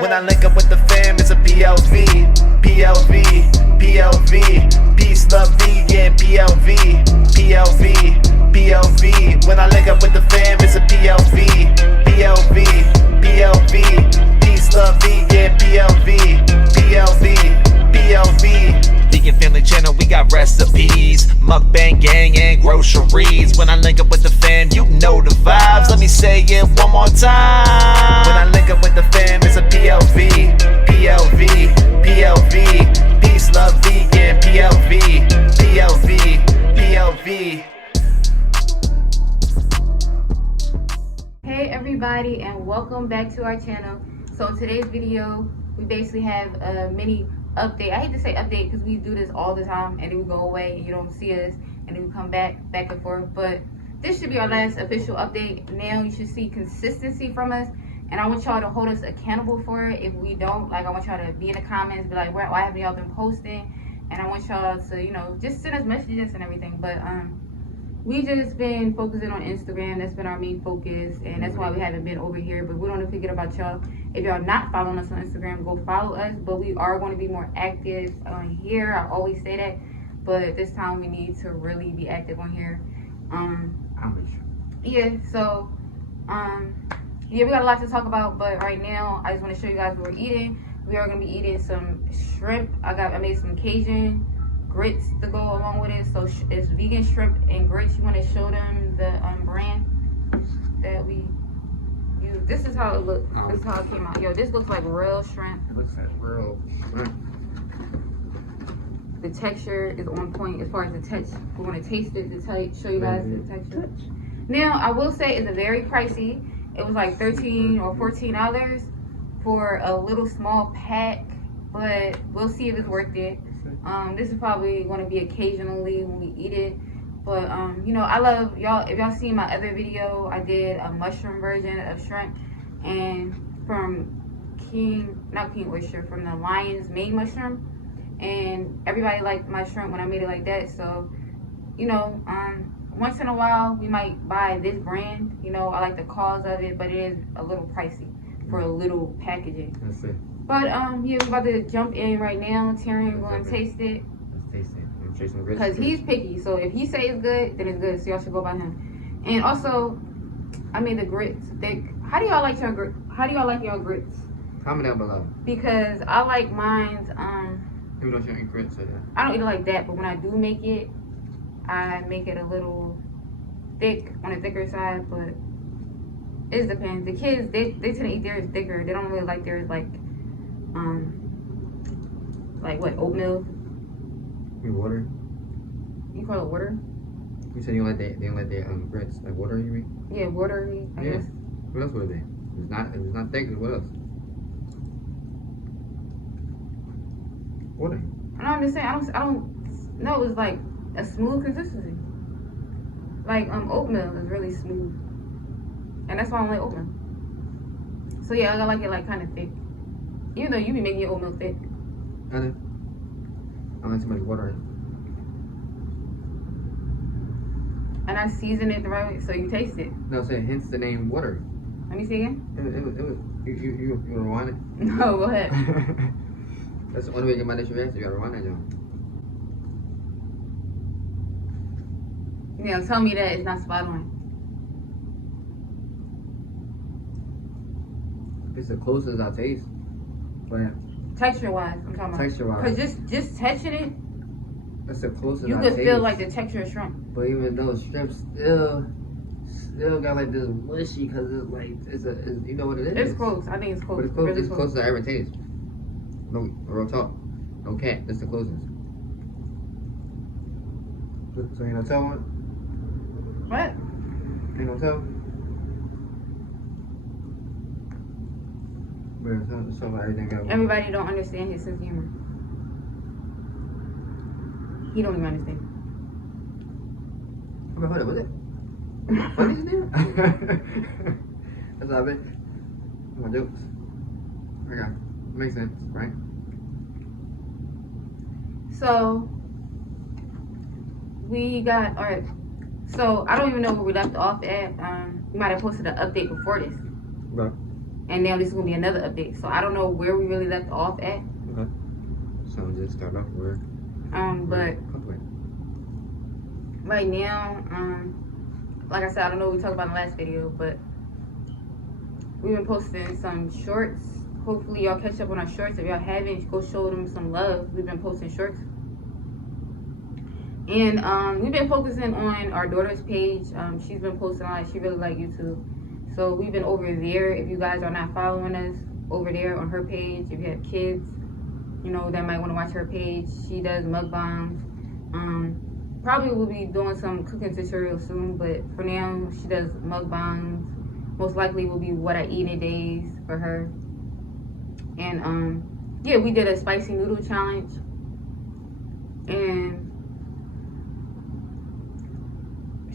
When I link up with the fam, it's a PLV, PLV, PLV, peace, love, vegan, PLV, PLV, PLV. When I link up with the fam, it's a PLV, PLV, PLV, peace, love, vegan, PLV, PLV, PLV. Vegan Family Channel, we got recipes, mukbang gang and groceries. When I link up with the fam, you know the vibes. Let me say it one more time. When I link up with the fam, it's a PLV, PLV, PLV, peace, love, vegan, PLV, PLV, PLV. Hey everybody, and welcome back to our channel. So in today's video, we basically have a mini update. I hate to say update because we do this all the time and then we go away and you don't see us and then we come back and forth, but this should be our last official update. Now you should see consistency from us, and I want y'all to hold us accountable for it. If we don't, like, I want y'all to be in the comments, be like, why haven't y'all been posting? And I want y'all to, you know, just send us messages and everything. But we just been focusing on Instagram. That's been our main focus, and that's why we haven't been over here. But we don't want to forget about y'all. If y'all not following us on Instagram, go follow us. But we are going to be more active on here. I always say that, but this time we need to really be active on here. Yeah, so yeah, we got a lot to talk about, but right now I just want to show you guys what we're eating. We are going to be eating some shrimp. I made some Cajun grits to go along with it. So it's vegan shrimp and grits. You want to show them the brand that we use. This is how it looks. This is how it came out. Yo, this looks like real shrimp. It looks like real shrimp. The texture is on point as far as the texture. We want to taste it to show you guys the texture. Now, I will say it's a very pricey. It was like $13 or $14 for a little small pack, but we'll see if it's worth it. This is probably going to be occasionally when we eat it, but you know, I love y'all. If y'all seen my other video, I did a mushroom version of shrimp, and from not King Oyster, from the Lion's Mane mushroom, and everybody liked my shrimp when I made it like that. So, you know, once in a while we might buy this brand. You know, I like the cause of it, but it is a little pricey for a little packaging. Let's see. But yeah, we're about to jump in right now. Tyrion going to taste it. Let's taste it. I'm chasing grits. Because he's picky, so if he say it's good, then it's good. So y'all should go by him. And also, I made the grits thick. How do y'all like your grits? Comment down below. Because I like mine's You don't eat grits, so yeah. I don't eat it like that, but when I do make it, I make it a little thick, on the thicker side, but it just depends. The kids, they tend to eat theirs thicker. They don't really like theirs like what, oatmeal? Water? You call it water? You said you don't like they don't like their grits like water, you mean? Yeah, watery, I guess. What else would it be? If it's not thick, what else? Water. I'm just saying, I don't know, it's like a smooth consistency. Like oatmeal is really smooth. And that's why I don't like oatmeal. So yeah, I like it like kind of thick. Even though you be making your oatmeal thick. I do. I like too much water. And I season it the right way so you taste it. No, say hence the name water. Let me see again. You wanna rewind it? No, go ahead. That's the only way to get my initial reaction. You gotta rewind that, John. You know, tell me that it's not spot on. It's the closest I taste. But Texture wise, I'm talking about. texture wise, Cause just touching it, it's the closest you I could taste. feel like the texture of shrimp. But even though shrimp still got like this mushy, cause it's like it's you know what it is. It's close. I think it's close. But it's close. Really It's close. closest I ever taste. No, real talk. No cat. That's the closest. So you know, tell what? What? You know, tell. So everything got. Everybody don't understand his sense of humor. He don't even understand. Okay, hold on, was it? Funny still? That's how I bet. My jokes. Okay, makes sense, right? So we got, all right. So I don't even know where we left off at. We might have posted an update before this. Bro. and now this is gonna be another update. So I don't know where we really left off at. Okay. So just start off where. But right now, like I said, I don't know what we talked about in the last video, but we've been posting some shorts. Hopefully y'all catch up on our shorts. If y'all haven't, go show them some love. We've been posting shorts. And we've been focusing on our daughter's page. She's been posting a lot. She really likes YouTube. So we've been over there. If you guys are not following us, over there on her page. If you have kids, you know, that might want to watch her page. She does mukbangs. Probably will be doing some cooking tutorials soon, but for now, she does mukbangs. Most likely will be what I eat in days for her. And yeah, we did a spicy noodle challenge, and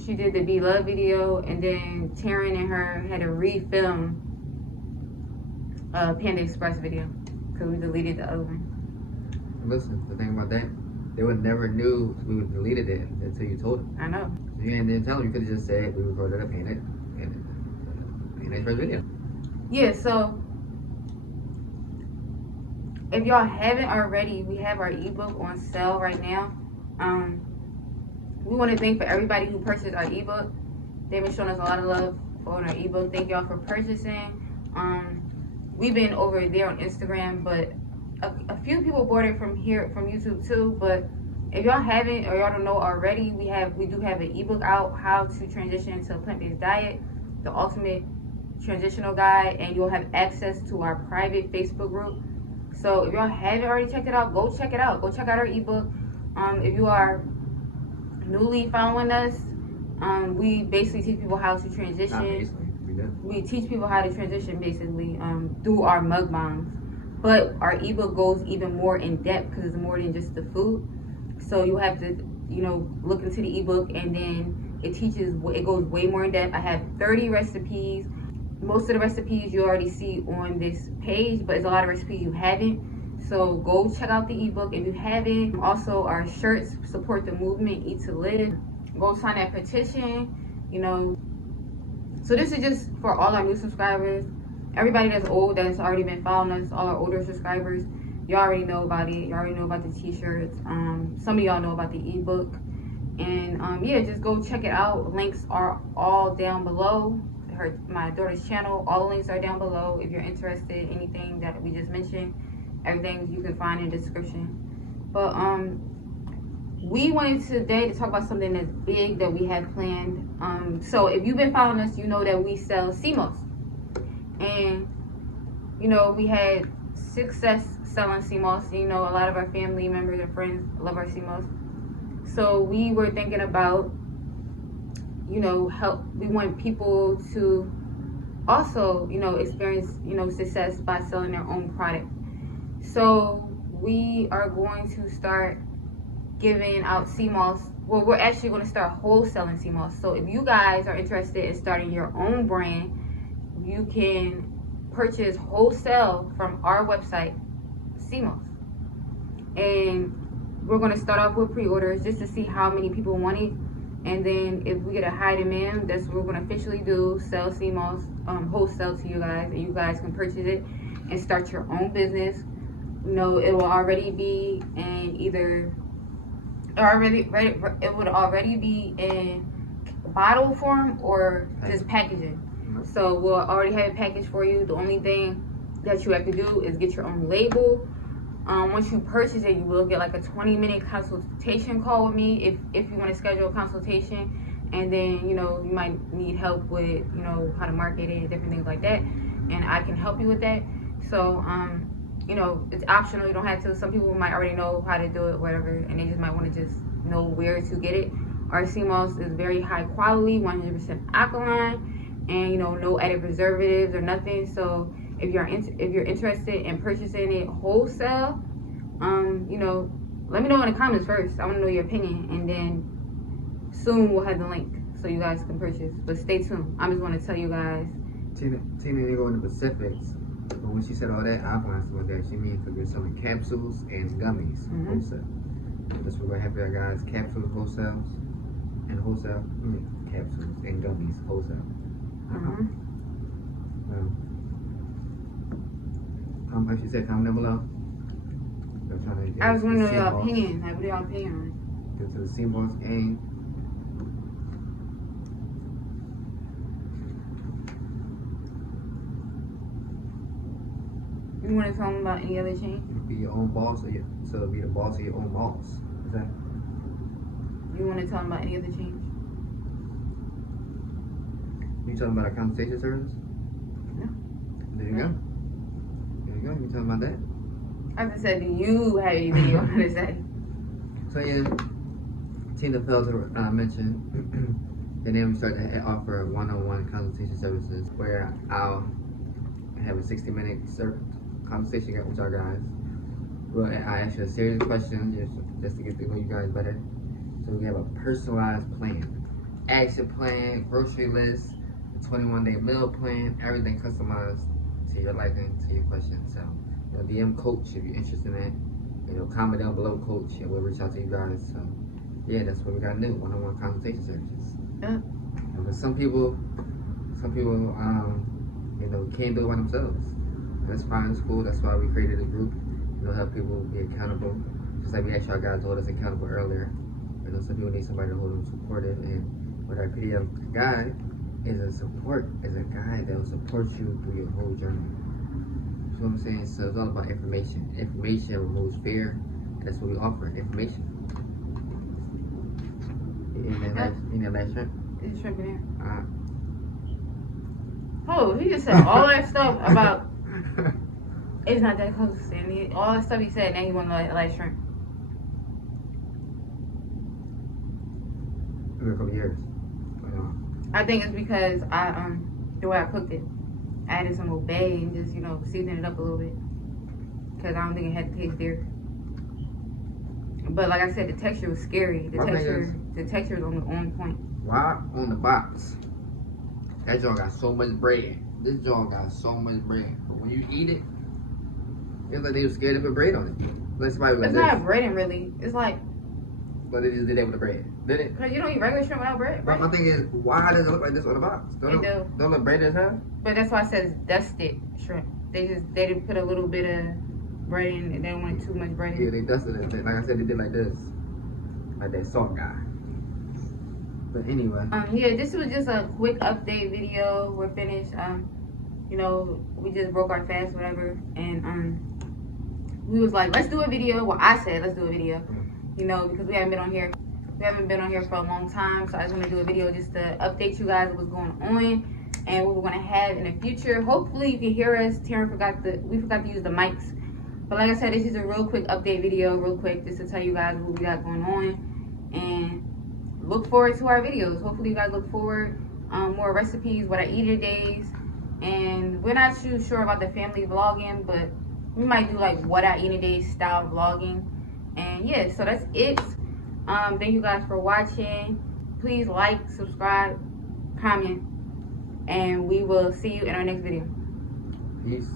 she did the Be Love video, and then Taryn and her had to refilm Panda Express video because we deleted the other one. Listen, the thing about that, they would never knew we would deleted it until you told them. I know. So you didn't tell them. You could have just said we recorded a Panda Express video. Yeah, so if y'all haven't already, we have our ebook on sale right now. We want to thank for everybody who purchased our ebook. They've been showing us a lot of love on our ebook. Thank y'all for purchasing. We've been over there on Instagram, but a few people bought it from here, from YouTube too. But if y'all haven't or y'all don't know already, we do have an ebook out, How to Transition to a Plant-Based Diet, the ultimate transitional guide, and you'll have access to our private Facebook group. So if y'all haven't already checked it out, go check it out. Go check out our ebook. If you are newly following us, we basically teach people how to transition. We teach people how to transition basically through our mukbangs. But our ebook goes even more in depth because it's more than just the food. So you have to, you know, look into the ebook, and then it goes way more in depth. I have 30 recipes. Most of the recipes you already see on this page, but it's a lot of recipes you haven't. So go check out the ebook if you haven't. Also, our shirts, Support the Movement, Eat to Live. Go sign that petition, you know. So this is just for all our new subscribers. Everybody that's old, that's already been following us, all our older subscribers, you already know about it. You already know about the t-shirts. Some of y'all know about the ebook. And yeah, just go check it out. Links are all down below. My daughter's channel, all the links are down below. If you're interested in anything that we just mentioned, everything you can find in the description. But we wanted today to talk about something that's big that we have planned. So if you've been following us, you know that we sell seamoss, and you know we had success selling seamoss. You know, a lot of our family members and friends love our seamoss. So we were thinking about, you know, we want people to also, you know, experience, you know, success by selling their own product. So we are going to start giving out seamoss. Well, we're actually going to start wholesaling seamoss. So if you guys are interested in starting your own brand, you can purchase wholesale from our website, seamoss. And we're going to start off with pre-orders just to see how many people want it. And then if we get a high demand, that's what we're going to officially do, sell seamoss wholesale to you guys, and you guys can purchase it and start your own business. You know, it will already be in it would already be in bottle form or just packaging. So we'll already have a package for you. The only thing that you have to do is get your own label. Once you purchase it, you will get like a 20-minute consultation call with me if you want to schedule a consultation. And then, you know, you might need help with, you know, how to market it, different things like that. And I can help you with that. So, you know, it's optional. You don't have to. Some people might already know how to do it, whatever, and they just might want to just know where to get it. Our seamoss is very high quality, 100% alkaline, and, you know, no added preservatives or nothing. So if you're interested in purchasing it wholesale, you know, let me know in the comments first. I want to know your opinion, and then soon we'll have the link so you guys can purchase. But stay tuned. I just want to tell you guys. Tina didn't go into specifics, but when she said all that, alkaline stuff like that, she means that we're selling capsules and gummies wholesale. That's what we're gonna have for you guys: capsules capsules and gummies wholesale. Like she said, comment down below. I was wondering your opinion. Like, what y'all opinion on Get to the seamoss game. it? You want to tell them about any other change? Be your own boss, or so be the boss of your own boss. Is that? You want to tell them about any other change? You talking about a consultation service? No. There you go. There you go. You talking about that? I just said, do you have anything you want to say? So yeah, Tina failed to mention. And then we start to offer one-on-one consultation services where I'll have a 60-minute conversation with y'all guys. Well, I ask you a series of questions just to get to know you guys better. So we have a personalized plan, action plan, grocery list, a 21-day meal plan, everything customized to your liking, to your questions. So, you know, DM Coach if you're interested in that. You know, comment down below, Coach, and we'll reach out to you guys. So, yeah, that's what we got new, one-on-one consultation services. Yeah. But some people, you know, can't do it by themselves. That's fine, it's cool. That's why we created a group. You know, help people be accountable. Just like we asked y'all guys to hold us accountable earlier. You know, some people need somebody to hold them supportive, and with our PDF guide is a guide that will support you through your whole journey. You know what I'm saying? So it's all about information. Information removes fear. That's what we offer, information. In that last shrimp? There's shrimp in there. Alright. Oh, he just said all that stuff about it's not that close. And all that stuff he said, now he want to like shrimp. In a couple years. I think it's because the way I cooked it, I added some old bay and just, you know, seasoned it up a little bit. Because I don't think it had to taste there. But like I said, the texture was scary. The texture was on point. Why on the box? That joint got so much bread. This joint got so much bread. But when you eat it, it's like they were scared to put bread on it. Let's like it's not breading really. It's like. But they just did that with the bread, did it? Cause you don't eat regular shrimp without bread. But my thing is, why does it look like this on the box? Don't look bread as hell? But that's why it says dusted shrimp. They didn't put a little bit of bread in, and they don't want too much bread in. Yeah, they dusted it. Like I said, they did like this, like that salt guy. But anyway. Yeah, this was just a quick update video. We're finished. You know, we just broke our fast, whatever, and we was like, let's do a video. Well, I said let's do a video. You know, because we haven't been on here. We haven't been on here for a long time, so I just want to do a video just to update you guys what's going on and what we're gonna have in the future. Hopefully, you can hear us. Taryn we forgot to use the mics, but like I said, this is a real quick update video, real quick, just to tell you guys what we got going on and look forward to our videos. Hopefully, you guys look forward more recipes, what I eat in days, and we're not too sure about the family vlogging, but we might do like what I eat in days style vlogging. And yeah, so that's it. Thank you guys for watching. Please like, subscribe, comment, and we will see you in our next video. Peace.